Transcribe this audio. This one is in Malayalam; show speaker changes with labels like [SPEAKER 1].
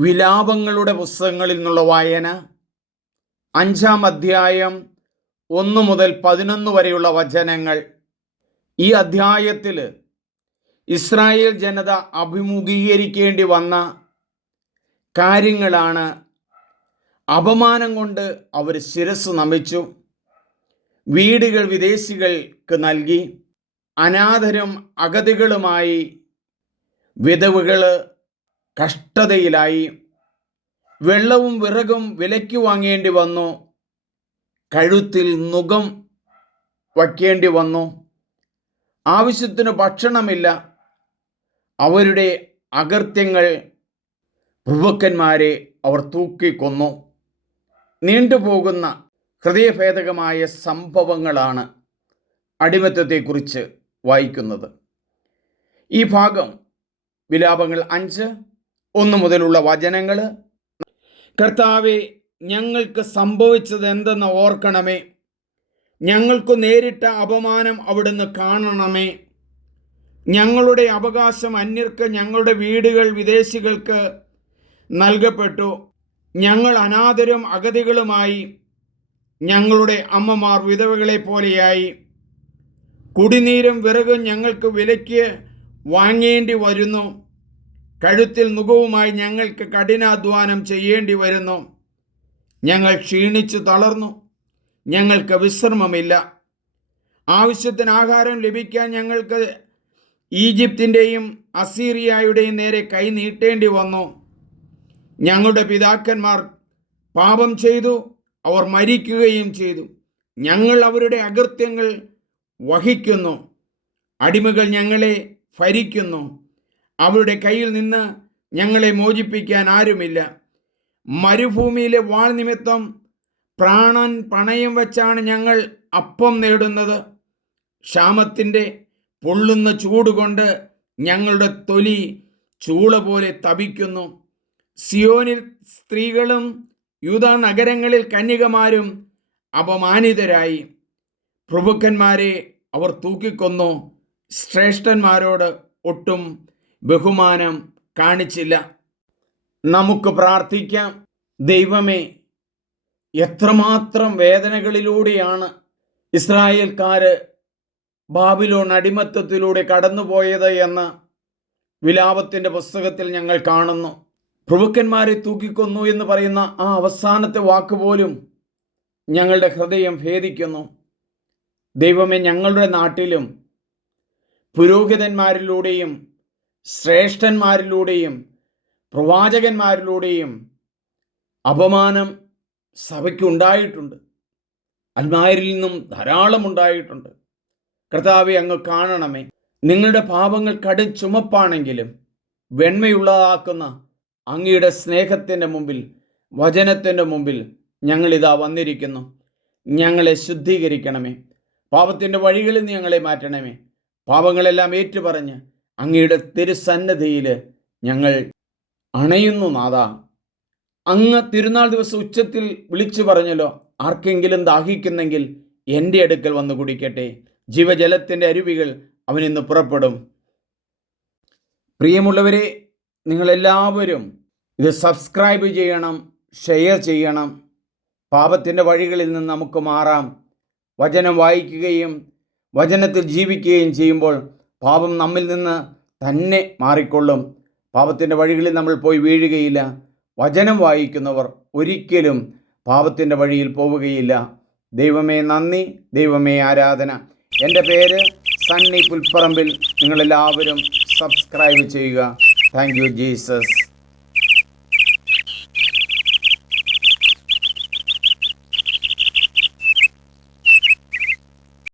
[SPEAKER 1] വിലാപങ്ങളുടെ പുസ്തകങ്ങളിൽ നിന്നുള്ള വായന. അഞ്ചാം അധ്യായം ഒന്ന് മുതൽ പതിനൊന്ന് വരെയുള്ള വചനങ്ങൾ. ഈ അധ്യായത്തിൽ ഇസ്രായേൽ ജനത അഭിമുഖീകരിക്കേണ്ടി വന്ന കാര്യങ്ങളാണ് അപമാനം കൊണ്ട് അവർ ശിരസ് നമിച്ചു. വീടുകൾ വിദേശികൾക്ക് നൽകി. അനാഥരും അഗതികളുമായി വിധവുകൾ കഷ്ടതയിലായി വെള്ളവും വിറകും വിലയ്ക്ക് വാങ്ങേണ്ടി വന്നു. കഴുത്തിൽ നുകം വയ്ക്കേണ്ടി വന്നു. ആവശ്യത്തിന് ഭക്ഷണമില്ല. അവരുടെ അകൃത്യങ്ങൾ പ്രഭുക്കന്മാരെ അവർ തൂക്കിക്കൊന്നു. നീണ്ടുപോകുന്ന ഹൃദയഭേദകമായ സംഭവങ്ങളാണ് അടിമത്തത്തെക്കുറിച്ച് വായിക്കുന്നത്. ഈ ഭാഗം വിലാപങ്ങൾ അഞ്ച് ഒന്ന് മുതലുള്ള വചനങ്ങൾ കർത്താവെ ഞങ്ങൾക്ക് സംഭവിച്ചത് എന്തെന്ന് ഓർക്കണമേ. ഞങ്ങൾക്ക് നേരിട്ട അപമാനം അവിടുന്ന് കാണണമേ. ഞങ്ങളുടെ അവകാശം അന്യർക്ക് ഞങ്ങളുടെ വീടുകൾ വിദേശികൾക്ക് നൽകപ്പെട്ടു. ഞങ്ങൾ അനാഥരും അഗതികളുമായി. ഞങ്ങളുടെ അമ്മമാർ വിധവകളെ പോലെയായി. കുടിനീരും വിറകും ഞങ്ങൾക്ക് വിലയ്ക്ക് വാങ്ങേണ്ടി വരുന്നു. കഴുത്തിൽ മുഖവുമായി ഞങ്ങൾക്ക് കഠിനാധ്വാനം ചെയ്യേണ്ടി വരുന്നു. ഞങ്ങൾ ക്ഷീണിച്ചു തളർന്നു. ഞങ്ങൾക്ക് വിശ്രമമില്ല. ആവശ്യത്തിന് ആഹാരം ലഭിക്കാൻ ഞങ്ങൾക്ക് ഈജിപ്തിന്റെയും അസീറിയയുടെയും നേരെ കൈ നീട്ടേണ്ടി വന്നു. ഞങ്ങളുടെ പിതാക്കന്മാർ പാപം ചെയ്തു. അവർ മരിക്കുകയും ചെയ്തു. ഞങ്ങൾ അവരുടെ അകൃത്യങ്ങൾ വഹിക്കുന്നു. അടിമകൾ ഞങ്ങളെ ഭരിക്കുന്നു. അവരുടെ കയ്യിൽ നിന്ന് ഞങ്ങളെ മോചിപ്പിക്കാൻ ആരുമില്ല. മരുഭൂമിയിലെ വാൾ നിമിത്തം പ്രാണൻ പണയം വെച്ചാണ് ഞങ്ങൾ അപ്പം നേടുന്നത്. ക്ഷാമത്തിന്റെ പൊള്ളുന്ന ചൂടുകൊണ്ട് ഞങ്ങളുടെ തൊലി ചൂള പോലെ തപിക്കുന്നു സിയോനിൽ സ്ത്രീകളും യൂത നഗരങ്ങളിൽ കന്യകമാരും അപമാനിതരായി. പ്രഭുക്കന്മാരെ അവർ തൂക്കിക്കൊന്നു. ശ്രേഷ്ഠന്മാരോട് ഒട്ടും ബഹുമാനം കാണിച്ചില്ല. നമുക്ക് പ്രാർത്ഥിക്കാം. ദൈവമേ എത്രമാത്രം വേദനകളിലൂടെയാണ് ഇസ്രായേൽക്കാർ ബാബിലോൺ അടിമത്തത്തിലൂടെ കടന്നുപോയത് എന്ന് വിലാപത്തിന്റെ പുസ്തകത്തിൽ ഞങ്ങൾ കാണുന്നു. പ്രഭുക്കന്മാരെ തൂക്കിക്കൊന്നു എന്ന് പറയുന്ന ആ അവസാനത്തെ വാക്ക് പോലും ഞങ്ങളുടെ ഹൃദയം ഭേദിക്കുന്നു. ദൈവമേ ഞങ്ങളുടെ നാട്ടിലും പുരോഹിതന്മാരിലൂടെയും ശ്രേഷ്ഠന്മാരിലൂടെയും പ്രവാചകന്മാരിലൂടെയും അപമാനം സഭയ്ക്കുണ്ടായിട്ടുണ്ട്. അൽമാരിൽ നിന്നും ധാരാളം ഉണ്ടായിട്ടുണ്ട് കർത്താവെ അങ്ങ് കാണണമേ. നിങ്ങളുടെ പാപങ്ങൾ കടും ചുമപ്പാണെങ്കിലും വെണ്മയുള്ളതാക്കുന്ന അങ്ങയുടെ സ്നേഹത്തിന്റെ മുമ്പിൽ വചനത്തിന്റെ മുമ്പിൽ ഞങ്ങളിതാ വന്നിരിക്കുന്നു. ഞങ്ങളെ ശുദ്ധീകരിക്കണമേ. പാപത്തിന്റെ വഴികളിൽ നിന്ന് ഞങ്ങളെ മാറ്റണമേ. പാപങ്ങളെല്ലാം ഏറ്റുപറഞ്ഞ് അങ്ങയുടെ തിരുസന്നധിയിൽ ഞങ്ങൾ അണയുന്നു നാഥ അങ്ങ് തിരുനാൾ ദിവസം ഉച്ചത്തിൽ വിളിച്ചു പറഞ്ഞല്ലോ ആർക്കെങ്കിലും ദാഹിക്കുന്നെങ്കിൽ എന്റെ അടുക്കൽ വന്ന് കുടിക്കട്ടെ. ജീവജലത്തിന്റെ അരുവികൾ അവനിന്ന് പുറപ്പെടും. പ്രിയമുള്ളവരെ നിങ്ങളെല്ലാവരും ഇത് സബ്സ്ക്രൈബ് ചെയ്യണം ഷെയർ ചെയ്യണം. പാപത്തിന്റെ വഴികളിൽ നിന്ന് നമുക്ക് മാറാം. വചനം വായിക്കുകയും വചനത്തിൽ ജീവിക്കുകയും ചെയ്യുമ്പോൾ പാപം നമ്മിൽ നിന്ന് തന്നെ മാറിക്കൊള്ളും. പാപത്തിന്റെ വഴികളിൽ നമ്മൾ പോയി വീഴുകയില്ല. വചനം വായിക്കുന്നവർ ഒരിക്കലും പാപത്തിന്റെ വഴിയിൽ പോവുകയില്ല. ദൈവമേ നന്ദി ദൈവമേ ആരാധന. എന്റെ പേര് സണ്ണി പുൽപ്പറമ്പിൽ. നിങ്ങളെല്ലാവരും സബ്സ്ക്രൈബ് ചെയ്യുക. Thank you Jesus.